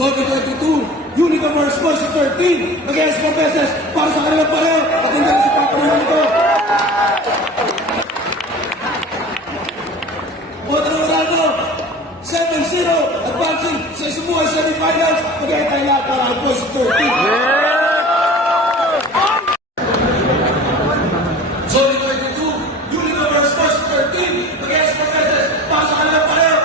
Soldier 22, Unicorn Sports 13, against Professors para sa kanilang pareho at hindi na si Papa nito. Otro Ronaldo, 7-0, advancing sa Isubuhay semifinals, mag-iitay lahat para ang Boys 13. Soldier 22, Unicorn Sports 13, against Professors para sa kanilang pareho.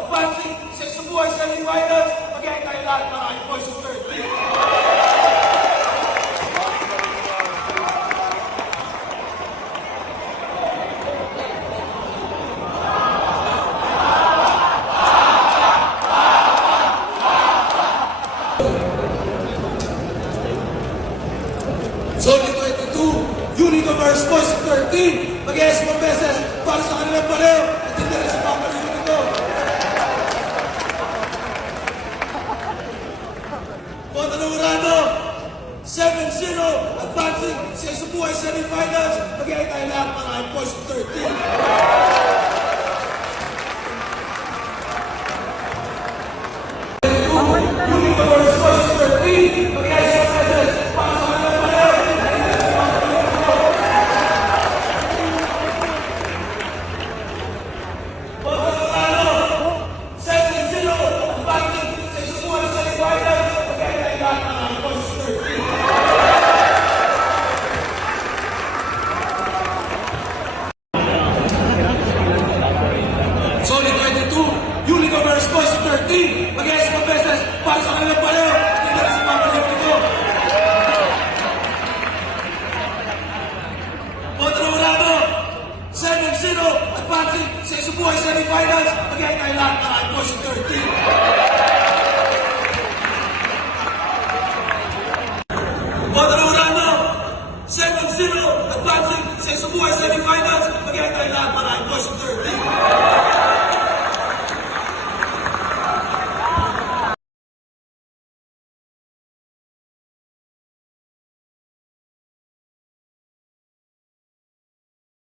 Advancing sa Isubuhay semifinals, mag-iitay lahat ng aking Boys of 13. Soldier 22, Unicorn Sports 13, mag-iis mo beses para sa kanilang pareho at hindi na sa papalit nito. Montanurado, 7-0, advancing sa Isubuhay semifinals, mag-iitay lahat ng aking Boys of 13.